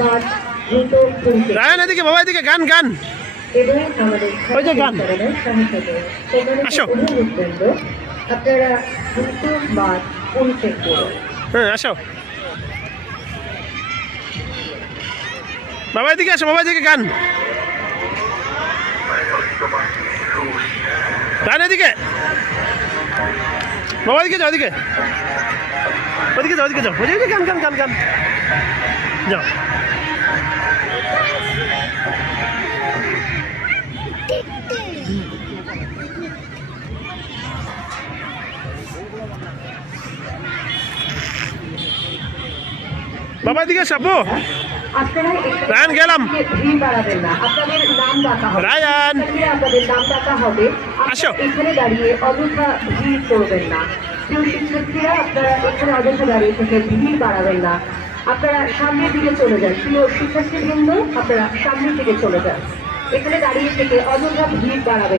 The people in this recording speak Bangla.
বাস দ্রুত চলছে রায়ান এদিকে বাবা, এদিকে গান গান। এবং আমাদের ওই যে গান। আসো আসো। আপনারা দ্রুত বাস পরিত্যাগ করুন। হ্যাঁ আসো বাবা, এদিকে আসো বাবা, এদিকে গান গান, এদিকে বাবা, এদিকে যাও, এদিকে ওদিকে যাও, ওদিকে যাও, ওদিকে গান গান গান গান যাও। বাবা এদিকে আসো। আপনারা রায়ান গেলাম। ভিড় বাড়াবেন না, আপনাদের নাম ডাকা হবে। রায়ান আপনাদের নাম ডাকা হবে, আসো। এখানে দাঁড়িয়ে অযথা ভিড় করবেন না। প্রিয় শিক্ষার্থীরা, আপনারা এখানে অযথা দাঁড়িয়ে থেকে ভিড় বাড়াবেন না, আপনারা সামনের দিকে চলে যান। প্রিয় শিক্ষার্থীবৃন্দ, আপনারা সামনের দিকে চলে যান, এখানে দাঁড়িয়ে থেকে অযথা ভিড় বাড়াবেন।